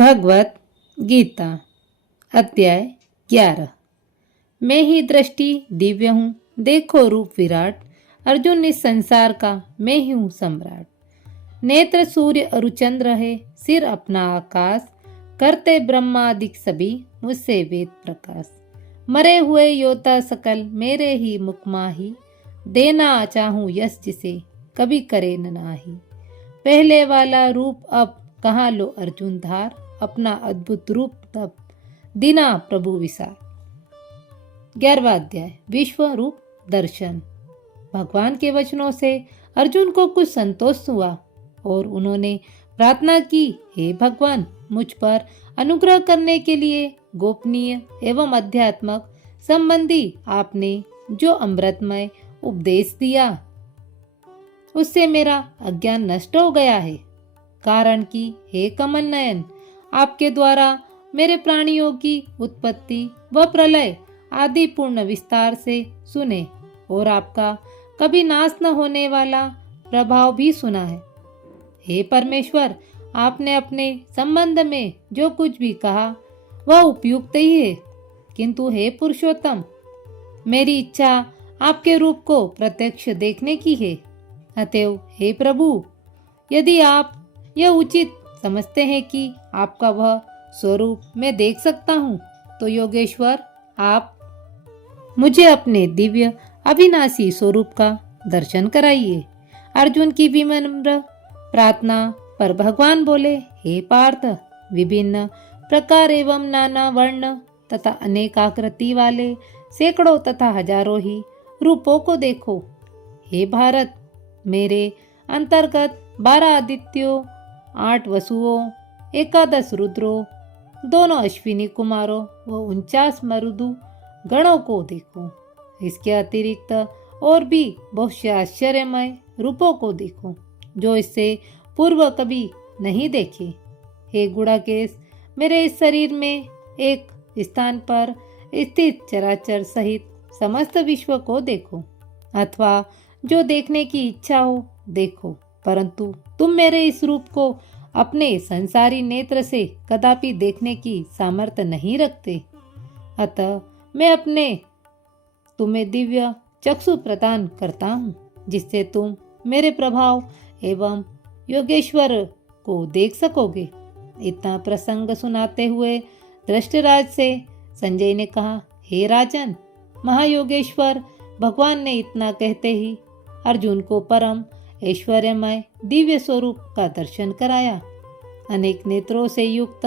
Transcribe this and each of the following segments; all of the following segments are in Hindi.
भगवत गीता अध्याय 11। मैं ही दृष्टि दिव्य हूँ, देखो रूप विराट। अर्जुन इस संसार का मैं ही हूँ सम्राट। नेत्र सूर्य और चंद्र है, सिर अपना आकाश। करते ब्रह्मादिक सभी, मुझसे वेद प्रकाश। मरे हुए योता सकल, मेरे ही मुख माही। देना चाहूँ यश जिसे, कभी करे न नाही। पहले वाला रूप अब कहाँ लो अर्जुन धार। अपना अद्भुत रूप तब दीना प्रभु विसार। 11वां अध्याय विश्व रूप दर्शन। भगवान के वचनों से अर्जुन को कुछ संतोष हुआ और उन्होंने प्रार्थना की, हे भगवान, मुझ पर अनुग्रह करने के लिए गोपनीय एवं अध्यात्मक संबंधी आपने जो अमृतमय उपदेश दिया, उससे मेरा अज्ञान नष्ट हो गया है। कारण कि हे कमल नयन, आपके द्वारा मेरे प्राणियों की उत्पत्ति व प्रलय आदि पूर्ण विस्तार से सुने और आपका कभी नाश न होने वाला प्रभाव भी सुना है। हे परमेश्वर, आपने अपने संबंध में जो कुछ भी कहा वह उपयुक्त ही है, किंतु हे पुरुषोत्तम, मेरी इच्छा आपके रूप को प्रत्यक्ष देखने की है। अतएव हे प्रभु, यदि आप यह उचित समझते हैं कि आपका वह स्वरूप मैं देख सकता हूँ, तो योगेश्वर आप मुझे अपने दिव्य अविनाशी स्वरूप का दर्शन कराइए। अर्जुन की विनम्र प्रार्थना पर भगवान बोले, हे पार्थ, विभिन्न प्रकार एवं नाना वर्ण तथा अनेक आकृति वाले सैकड़ों तथा हजारों ही रूपों को देखो। हे भारत, मेरे अंतर्गत 12 आदित्यों, 8 वसुओं, 11 रुद्रों, दोनों अश्विनी कुमारों व 49 मरुदु गणों को देखो। इसके अतिरिक्त और भी बहुत से आश्चर्यमय रूपों को देखो, जो इससे पूर्व कभी नहीं देखे। हे गुड़ाकेश, मेरे इस शरीर में एक स्थान पर स्थित चराचर सहित समस्त विश्व को देखो, अथवा जो देखने की इच्छा हो देखो, परंतु तुम मेरे इस रूप को अपने संसारी नेत्र से कदापि देखने की सामर्थ्य नहीं रखते। अतः मैं अपने तुम्हें दिव्य चक्षु प्रदान करता हूँ, जिससे तुम मेरे प्रभाव एवं योगेश्वर को देख सकोगे। इतना प्रसंग सुनाते हुए धृष्टराज से संजय ने कहा, हे राजन, महायोगेश्वर भगवान ने इतना कहते ही अर्जुन को परम ऐश्वर्यमय दिव्य स्वरूप का दर्शन कराया। अनेक नेत्रों से युक्त,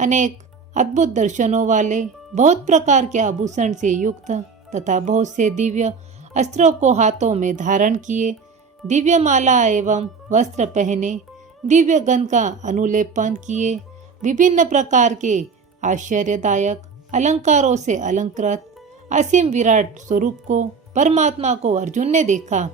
अनेक अद्भुत दर्शनों वाले, बहुत प्रकार के आभूषण से युक्त तथा बहुत से दिव्य अस्त्रों को हाथों में धारण किए, दिव्य माला एवं वस्त्र पहने, दिव्य गंध का अनुलेपन किए, विभिन्न प्रकार के आश्चर्यदायक अलंकारों से अलंकृत असीम विराट स्वरूप को, परमात्मा को अर्जुन ने देखा।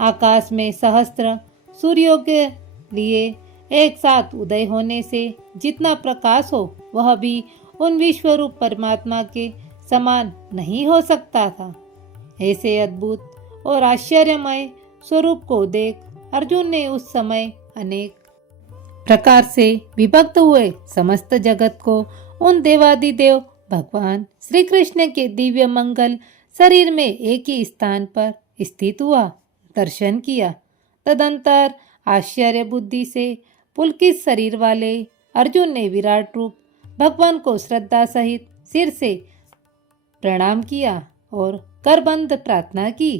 आकाश में सहस्त्र सूर्यों के लिए एक साथ उदय होने से जितना प्रकाश हो, वह भी उन विश्वरूप परमात्मा के समान नहीं हो सकता था। ऐसे अद्भुत और आश्चर्यमय स्वरूप को देख अर्जुन ने उस समय अनेक प्रकार से विभक्त हुए समस्त जगत को उन देवादिदेव भगवान श्री कृष्ण के दिव्य मंगल शरीर में एक ही स्थान पर स्थित हुआ दर्शन किया। तदंतर आश्चर्य बुद्धि से पुलकित शरीर वाले अर्जुन ने विराट रूप भगवान को श्रद्धा सहित सिर से प्रणाम किया और करबंद प्रार्थना की।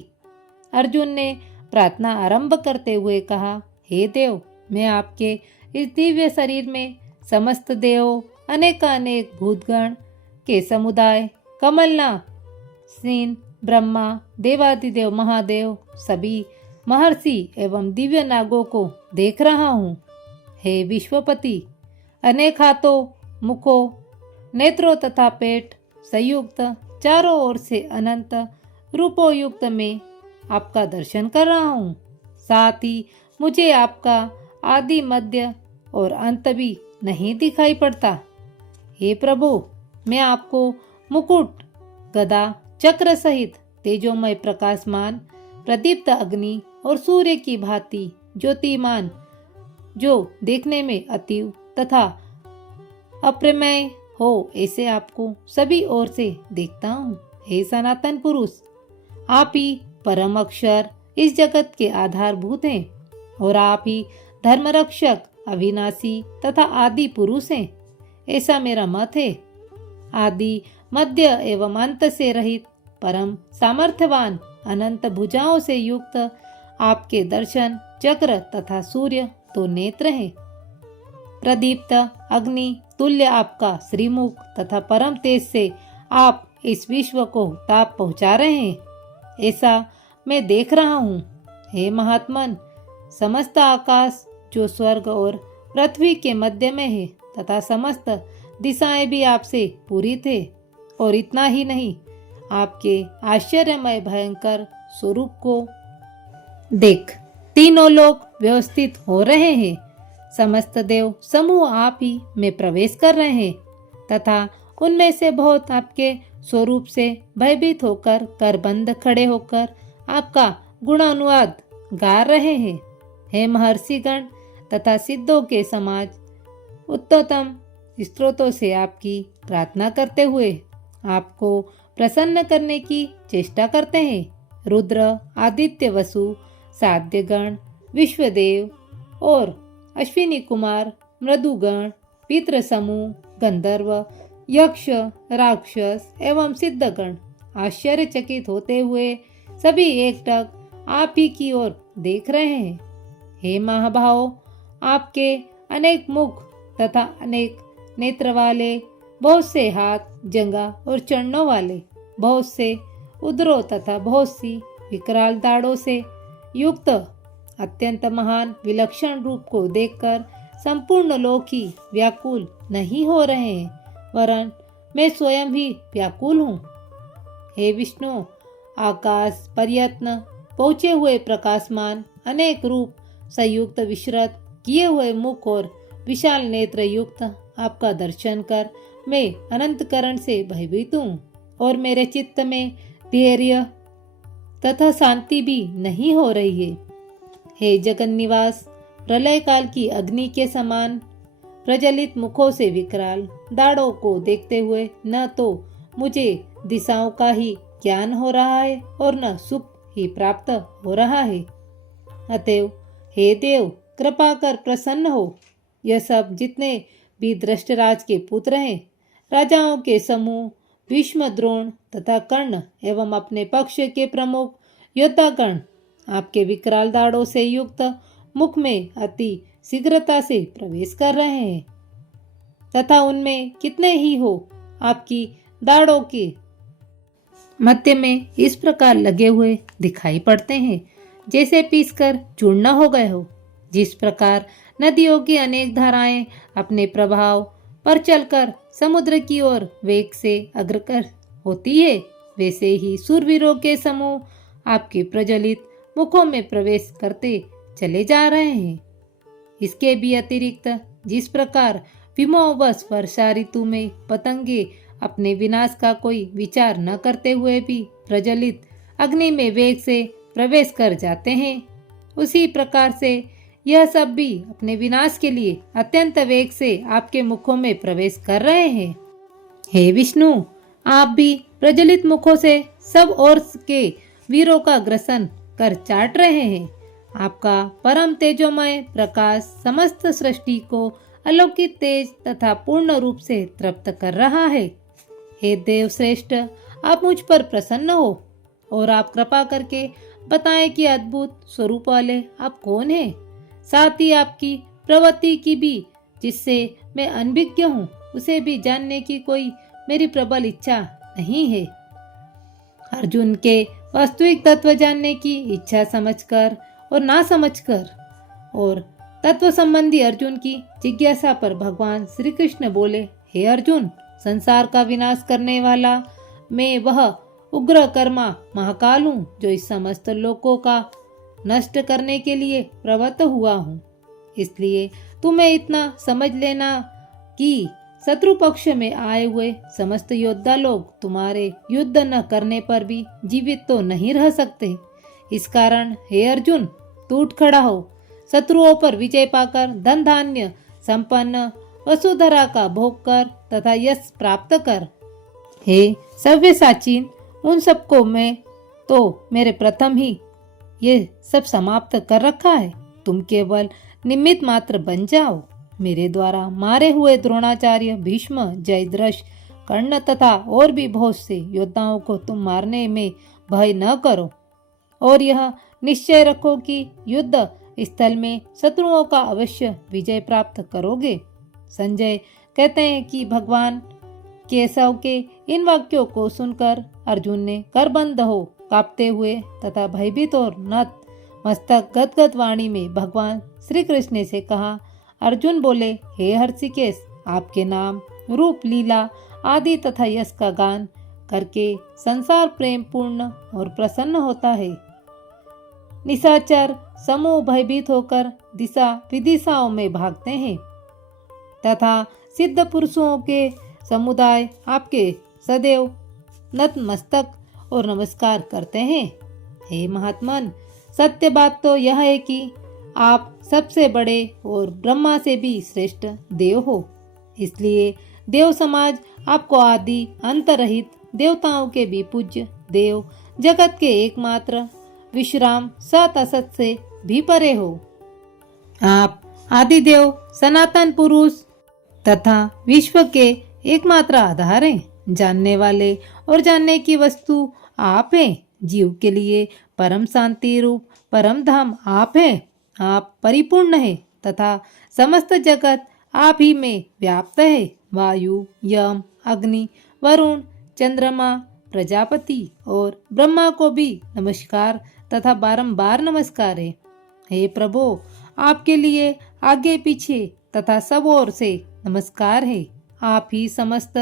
अर्जुन ने प्रार्थना आरंभ करते हुए कहा, हे देव, मैं आपके इस दिव्य शरीर में समस्त देवों, अनेकानेक भूतगण के समुदाय, कमलना, सीन, ब्रह्मा, देवादिदेव महादेव, सभी महर्षि एवं दिव्य नागों को देख रहा हूँ। हे विश्वपति, अनेक हाथों, मुखों, नेत्रों तथा पेट संयुक्त चारों ओर से अनंत रूपों युक्त में आपका दर्शन कर रहा हूँ। साथ ही मुझे आपका आदि, मध्य और अंत भी नहीं दिखाई पड़ता। हे प्रभु, मैं आपको मुकुट, गदा, चक्र सहित तेजोमय प्रकाशमान प्रदीप्त अग्नि और सूर्य की भांति ज्योतिमान, जो देखने में अतीव तथा अप्रमेय हो ऐसे आपको सभी ओर से देखता हूँ। हे सनातन पुरुष, आप ही परम अक्षर इस जगत के आधारभूत हैं और आप ही धर्मरक्षक, अविनाशी तथा आदि पुरुष हैं, ऐसा मेरा मत है। आदि, मध्य एवं अंत से रहित, परम सामर्थ्यवान, अनंत भुजाओं से युक्त आपके दर्शन चक्र तथा सूर्य तो नेत्र हैं। प्रदीप्त अग्नि तुल्य आपका श्रीमुख तथा परम तेज से आप इस विश्व को ताप पहुंचा रहे हैं, ऐसा मैं देख रहा हूँ। हे महात्मन, समस्त आकाश जो स्वर्ग और पृथ्वी के मध्य में है तथा समस्त दिशाएं भी आपसे पूरी थे, और इतना ही नहीं, आपके आश्चर्यमय भयंकर स्वरूप को देख तीनों लोग व्यवस्थित हो रहे हैं। समस्त देव समूह आप ही में प्रवेश कर रहे हैं तथा उनमें से बहुत आपके स्वरूप से भयभीत होकर करबंद खड़े होकर आपका गुणानुवाद गा रहे हैं। हे महर्षिगण तथा सिद्धों के समाज, उत्तम स्त्रोतों से आपकी प्रार्थना करते हुए आपको प्रसन्न करने की चेष्टा करते हैं। रुद्र, आदित्य, वसु, साध्यगण, विश्वदेव और अश्विनी कुमार, मृदुगण, पितृ समूह, गंधर्व, यक्ष, राक्षस एवं सिद्धगण आश्चर्यचकित होते हुए सभी एकटक आप ही की ओर देख रहे हैं। हे महाभाव, आपके अनेक मुख तथा अनेक नेत्र वाले, बहुत से हाथ, जंगा और चरणों वाले, बहुत से उदरों तथा बहुत सी विकराल दाढ़ों से युक्त अत्यंत महान विलक्षण रूप को देखकर संपूर्ण लोक ही व्याकुल नहीं हो रहे हैं, वरन मैं स्वयं भी व्याकुल हूँ। हे विष्णु, आकाश पर्यत्न पहुँचे हुए प्रकाशमान अनेक रूप संयुक्त विश्रत किए हुए मुख और विशाल नेत्र युक्त आपका दर्शन कर मैं अनंतकरण से भयभीत हूँ और मेरे चित्त में धैर्य तथा शांति भी नहीं हो रही है। हे जगन निवास, प्रलय काल की अग्नि के समान प्रज्वलित मुखों से विकराल दाढ़ों को देखते हुए न तो मुझे दिशाओं का ही ज्ञान हो रहा है और न सुख ही प्राप्त हो रहा है। अतएव हे देव, कृपा कर प्रसन्न हो। यह सब जितने भी दृष्टराज के पुत्र हैं, राजाओं के समूह, भीष्म, द्रोण तथा कर्ण एवं अपने पक्ष के प्रमुख योद्धागण आपके विकराल दाढ़ों से युक्त मुख में अति शीघ्रता से प्रवेश कर रहे हैं तथा उनमें कितने ही हो आपकी दाढ़ों के मध्य में इस प्रकार लगे हुए दिखाई पड़ते हैं जैसे पीसकर चूर्ण हो गए हो। जिस प्रकार नदियों की अनेक धाराएं अपने प्रभाव पर चलकर समुद्र की ओर वेग से अग्रसर होती है, वैसे ही सूरवीरों के समूह आपके प्रज्वलित मुखों में प्रवेश करते चले जा रहे हैं। इसके भी अतिरिक्त जिस प्रकार विमोहवश वर्षा ऋतु में पतंगे अपने विनाश का कोई विचार न करते हुए भी प्रज्वलित अग्नि में वेग से प्रवेश कर जाते हैं, उसी प्रकार से यह सब भी अपने विनाश के लिए अत्यंत वेग से आपके मुखों में प्रवेश कर रहे हैं। हे विष्णु, आप भी प्रज्वलित मुखों से सब ओर के वीरों का ग्रसन कर चाट रहे हैं। आपका परम तेजोमय प्रकाश समस्त सृष्टि को अलौकिक तेज तथा पूर्ण रूप से तृप्त कर रहा है। हे देव श्रेष्ठ, आप मुझ पर प्रसन्न हो और आप कृपा करके बताएं कि अद्भुत स्वरूप वाले आप कौन हैं। साथ ही आपकी प्रवृत्ति की भी, जिससे मैं अनभिज्ञ हूँ, उसे भी जानने की कोई मेरी प्रबल इच्छा नहीं है। अर्जुन के वास्तविक तत्व जानने की इच्छा समझकर और ना समझकर और तत्व संबंधी अर्जुन की जिज्ञासा पर भगवान श्री कृष्ण बोले, हे अर्जुन, संसार का विनाश करने वाला मैं वह उग्र कर्मा महाकाल हूँ जो इस समस्त लोकों का नष्ट करने के लिए प्रवृत्त हुआ हूँ। इसलिए तुम्हें इतना समझ लेना कि शत्रु पक्ष में आए हुए समस्त योद्धा लोग तुम्हारे युद्ध न करने पर भी जीवित तो नहीं रह सकते। इस कारण हे अर्जुन, तू उठ खड़ा हो, शत्रुओं पर विजय पाकर धन धान्य संपन्न वसुधरा का भोग कर तथा यश प्राप्त कर। हे सव्यसाचीन, उन सबको मैं तो मेरे प्रथम ही ये सब समाप्त कर रखा है। तुम केवल निमित्त मात्र बन जाओ। मेरे द्वारा मारे हुए द्रोणाचार्य, भीष्म, जयद्रथ, कर्ण तथा और भी बहुत से योद्धाओं को तुम मारने में भय न करो और यह निश्चय रखो कि युद्ध स्थल में शत्रुओं का अवश्य विजय प्राप्त करोगे। संजय कहते हैं कि भगवान केशव के इन वाक्यों को सुनकर अर्जुन ने करबंद हो कांपते हुए तथा भयभीत और नत मस्तक गदगद वाणी में भगवान श्री कृष्ण से कहा। अर्जुन बोले, हे हर्षिकेश, आपके नाम, रूप, लीला आदि तथा यश का गान करके संसार प्रेम पूर्ण और प्रसन्न होता है। निशाचर समूह भयभीत होकर दिशा विदिशाओं में भागते हैं तथा सिद्ध पुरुषों के समुदाय आपके सदैव नतमस्तक और नमस्कार करते हैं। हे महात्मन, सत्य बात तो यह है कि आप सबसे बड़े और ब्रह्मा से भी श्रेष्ठ देव हो। इसलिए देव समाज आपको आदि अंत रहित, देवताओं के भी पूज्य देव, जगत के एकमात्र विश्राम, सत असत से भी परे हो। आप आदिदेव, सनातन पुरुष तथा विश्व के एकमात्र आधार हैं। जानने वाले और जानने की वस्तु आप हैं। जीव के लिए परम शांति रूप परम धाम आप हैं। आप परिपूर्ण हैं तथा समस्त जगत आप ही में व्याप्त है। वायु, यम, अग्नि, वरुण, चंद्रमा, प्रजापति और ब्रह्मा को भी नमस्कार तथा बारंबार नमस्कार है। हे प्रभु, आपके लिए आगे पीछे तथा सब ओर से नमस्कार है। आप ही समस्त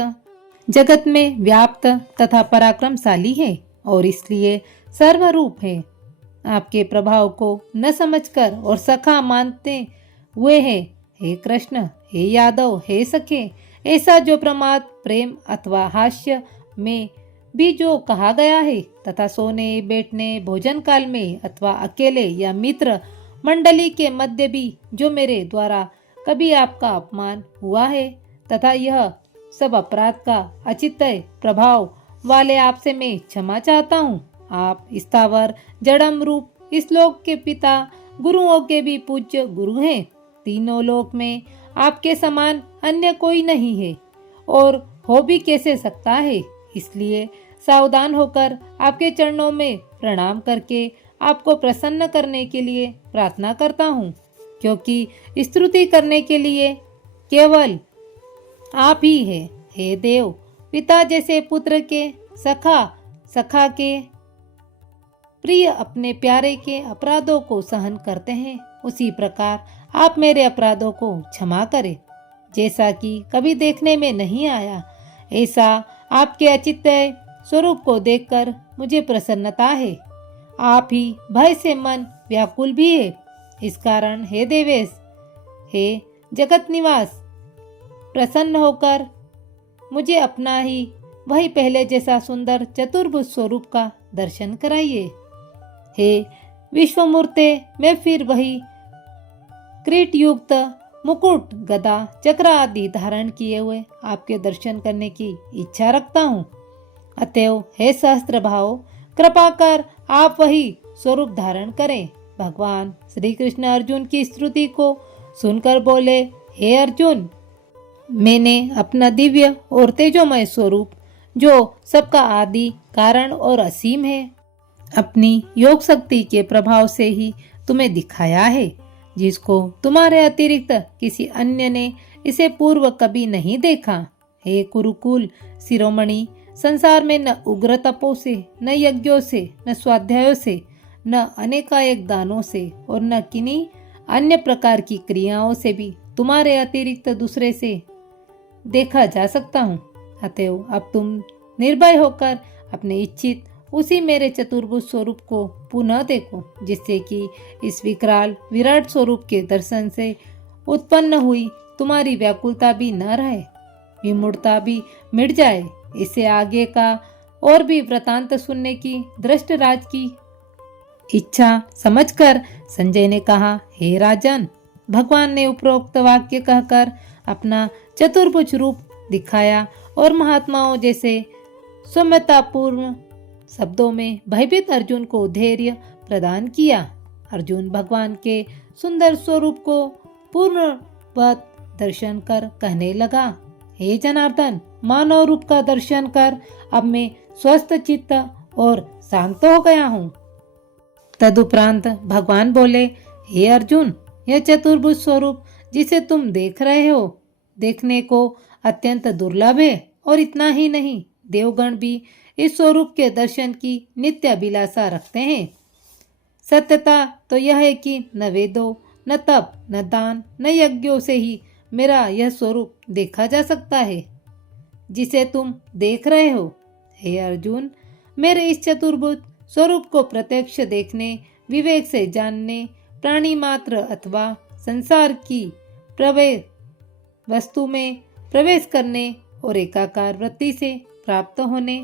जगत में व्याप्त तथा पराक्रमशाली है और इसलिए सर्वरूप है। आपके प्रभाव को न समझकर और सखा मानते हुए है। हे कृष्ण, हे यादव, हे सखे, ऐसा जो प्रमाद, प्रेम अथवा हास्य में भी जो कहा गया है तथा सोने, बैठने, भोजन काल में अथवा अकेले या मित्र मंडली के मध्य भी जो मेरे द्वारा कभी आपका अपमान हुआ है तथा यह सब अपराध का अचित्य प्रभाव वाले आपसे मैं क्षमा चाहता हूँ। आप स्थावर जड़म रूप इस लोक के पिता, गुरुओं के भी पूज्य गुरु हैं। तीनों लोक में आपके समान अन्य कोई नहीं है और हो भी कैसे सकता है। इसलिए सावधान होकर आपके चरणों में प्रणाम करके आपको प्रसन्न करने के लिए प्रार्थना करता हूँ, क्योंकि स्तुति करने के लिए केवल आप ही है। हे देव, पिता जैसे पुत्र के, सखा के प्रिय अपने प्यारे के अपराधों को सहन करते हैं, उसी प्रकार आप मेरे अपराधों को क्षमा करें। जैसा कि कभी देखने में नहीं आया, ऐसा आपके अचित्य स्वरूप को देखकर मुझे प्रसन्नता है। आप ही भय से मन व्याकुल भी है। इस कारण हे देवेश, हे जगत निवास, प्रसन्न होकर मुझे अपना ही वही पहले जैसा सुंदर चतुर्भुज स्वरूप का दर्शन कराइए। हे विश्वमूर्ते, मैं फिर वही क्रीट युक्त मुकुट, गदा, चक्र आदि धारण किए हुए आपके दर्शन करने की इच्छा रखता हूँ। अतएव हे सहस्त्र भाव, कृपा कर आप वही स्वरूप धारण करें। भगवान श्री कृष्ण अर्जुन की स्तुति को सुनकर बोले, हे अर्जुन, मैंने अपना दिव्य और तेजोमय स्वरूप, जो सबका आदि कारण और असीम है, अपनी योग शक्ति के प्रभाव से ही तुम्हें दिखाया है, जिसको तुम्हारे अतिरिक्त किसी अन्य ने इसे पूर्व कभी नहीं देखा। हे कुरुकुल शिरोमणि, संसार में न उग्र तपों से, न यज्ञों से, न स्वाध्यायों से, न अनेकानेक दानों से और न किन्हीं अन्य प्रकार की क्रियाओं से भी तुम्हारे अतिरिक्त दूसरे से देखा जा सकता हूँ। अतएव अब तुम निर्भय होकर अपने इच्छित उसी मेरे चतुर्भुज स्वरूप को पुनः देखो, जिससे कि इस विकराल विराट स्वरूप के दर्शन से उत्पन्न हुई तुम्हारी व्याकुलता भी न रहे, विमूढ़ता भी मिट जाए। इससे आगे का और भी वृतांत सुनने की धृष्टराज की इच्छा समझकर संजय ने कहा, हे राजन, भगवान ने उपरोक्त वाक्य कहकर अपना चतुर्भुज रूप दिखाया और महात्माओं जैसे सौम्यतापूर्ण शब्दों में भयभीत अर्जुन को धैर्य प्रदान किया। अर्जुन भगवान के सुंदर स्वरूप को पूर्णवत दर्शन कर कहने लगा, हे जनार्दन, मानव रूप का दर्शन कर अब मैं स्वस्थ चित्त और शांत हो गया हूँ। तदुपरांत भगवान बोले, हे अर्जुन, यह चतुर्भुज स्वरूप जिसे तुम देख रहे हो देखने को अत्यंत दुर्लभ है, और इतना ही नहीं, देवगण भी इस स्वरूप के दर्शन की नित्य अभिलाषा रखते हैं। सत्यता तो यह है कि न वेदों, न तप, न दान, न यज्ञों से ही मेरा यह स्वरूप देखा जा सकता है जिसे तुम देख रहे हो। हे अर्जुन, मेरे इस चतुर्भुज स्वरूप को प्रत्यक्ष देखने, विवेक से जानने, प्राणी मात्र अथवा संसार की प्रवेश वस्तु में प्रवेश करने और एकाकार वृत्ति से प्राप्त होने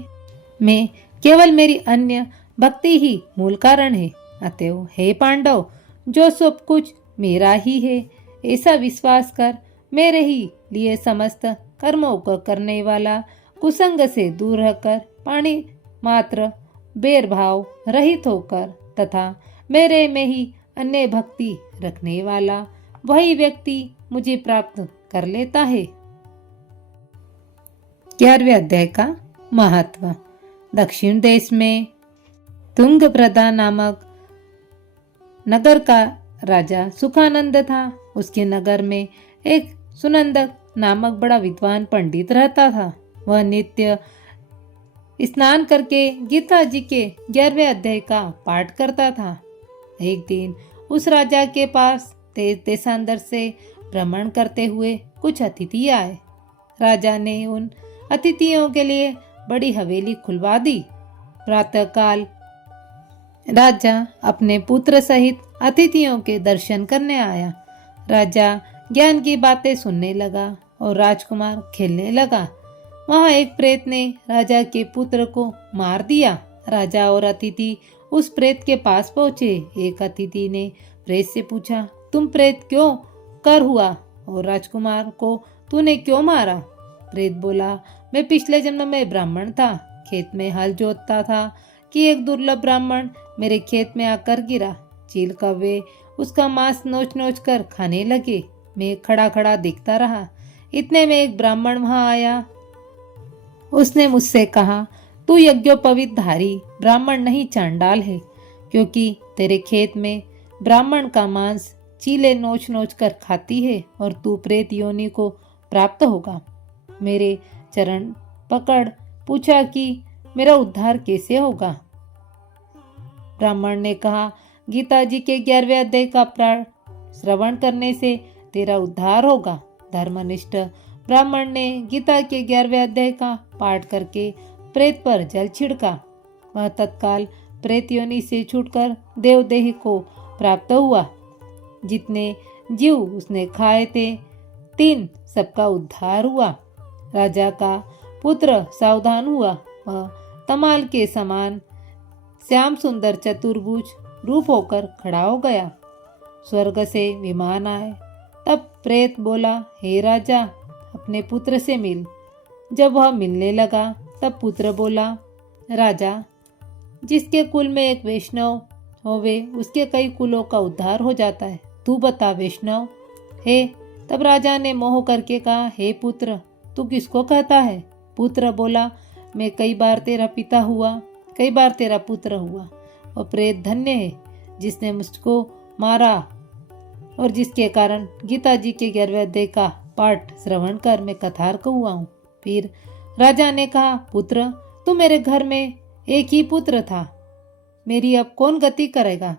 में केवल मेरी अन्य भक्ति ही मूल कारण है। अतएव हे पांडव, जो सब कुछ मेरा ही है ऐसा विश्वास कर मेरे ही लिए समस्त कर्मों को करने वाला, कुसंग से दूर रहकर पानी मात्र भेदभाव रहित होकर तथा मेरे में ही अन्य भक्ति रखने वाला वही व्यक्ति मुझे प्राप्त कर लेता है। 11वें अध्याय का महत्व। दक्षिण देश में तुंगभद्रा नामक नगर का राजा सुखानंद था। उसके नगर में एक सुनंदक नामक बड़ा विद्वान पंडित रहता था। वह नित्य स्नान करके गीता जी के 11वें अध्याय का पाठ करता था। एक दिन उस राजा के पास देशांतर से भ्रमण करते हुए कुछ अतिथि आए। राजा ने उन अतिथियों के लिए बड़ी हवेली खुलवा दी। प्रातःकाल राजा अपने पुत्र सहित अतिथियों के दर्शन करने आया। राजा ज्ञान की बातें सुनने लगा और राजकुमार खेलने लगा। वहां एक प्रेत ने राजा के पुत्र को मार दिया। राजा और अतिथि उस प्रेत के पास पहुंचे। एक अतिथि ने प्रेत से पूछा, तुम प्रेत क्यों कर हुआ और राजकुमार को तूने क्यों मारा? प्रेत बोला, मैं पिछले जन्म में ब्राह्मण था। खेत में हल जोतता था कि एक दुर्लभ ब्राह्मण मेरे खेत में आकर गिरा। चील कौवे उसका मांस नोच नोच कर खाने लगे। मैं खड़ा खड़ा देखता रहा। इतने में एक ब्राह्मण वहां आया। उसने मुझसे कहा, तू यज्ञोपवीत धारी ब्राह्मण नहीं चांडाल है, क्योंकि तेरे खेत में ब्राह्मण का मांस चीले नोच नोच कर खाती है और तू प्रेत योनि को प्राप्त होगा। मेरे चरण पकड़ पूछा कि मेरा उद्धार कैसे होगा? ब्राह्मण ने कहा, गीता जी के 11वें अध्याय का श्रवण करने से तेरा उद्धार होगा। धर्मनिष्ठ ब्राह्मण ने गीता के 11वें अध्याय का पाठ करके प्रेत पर जल छिड़का। वह तत्काल प्रेत योनि से छूटकर देवदेह को प्राप्त हुआ। जितने जीव उसने खाए थे 3 सबका उद्धार हुआ। राजा का पुत्र सावधान हुआ। वह तमाल के समान श्याम सुंदर चतुर्भुज रूप होकर खड़ा हो गया। स्वर्ग से विमान आए। तब प्रेत बोला, हे राजा, अपने पुत्र से मिल। जब वह मिलने लगा तब पुत्र बोला, राजा, जिसके कुल में एक वैष्णव होवे उसके कई कुलों का उद्धार हो जाता है। तू बता वैष्णव है? तब राजा ने मोह करके कहा, हे पुत्र, तू किसको कहता है? पुत्र बोला, मैं कई बार तेरा पिता हुआ, कई बार तेरा पुत्र हुआ। और प्रेत धन्य है जिसने मुझको मारा और जिसके कारण गीता जी के 11वें अध्याय का पाठ श्रवण कर मैं कथार्क हुआ हूँ। फिर राजा ने कहा, पुत्र, तू मेरे घर में एक ही पुत्र था, मेरी अब कौन गति करेगा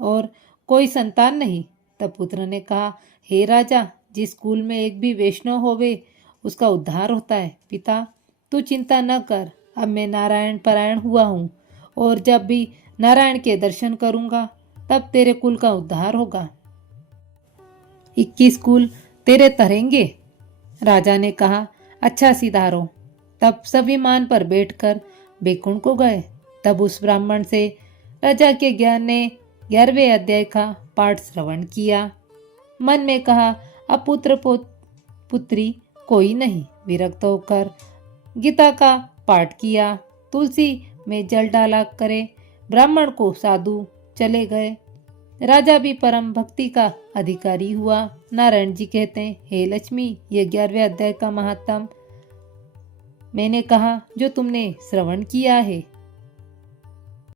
और कोई संतान नहीं। तब पुत्र ने कहा, हे राजा, जिस कुल में एक भी वैष्णव होवे उसका उद्धार होता है। पिता, तू चिंता न कर, अब मैं नारायण परायण हुआ हूँ और जब भी नारायण के दर्शन करूँगा तब तेरे कुल का उद्धार होगा। 21 कुल तेरे तरेंगे। राजा ने कहा, अच्छा सिधारो। तब सब विमान पर बैठकर बैकुंठ को गए। तब उस ब्राह्मण से राजा के ज्ञान ने 11वें अध्याय का पाठ श्रवण किया। मन में कहा, अब पुत्री कोई नहीं। विरक्त होकर गीता का पाठ किया, तुलसी में जल डाला करे, ब्राह्मण को साधु चले गए। राजा भी परम भक्ति का अधिकारी हुआ। नारायण जी कहते हैं, हे लक्ष्मी, ये 11वें अध्याय का महात्म मैंने कहा जो तुमने श्रवण किया है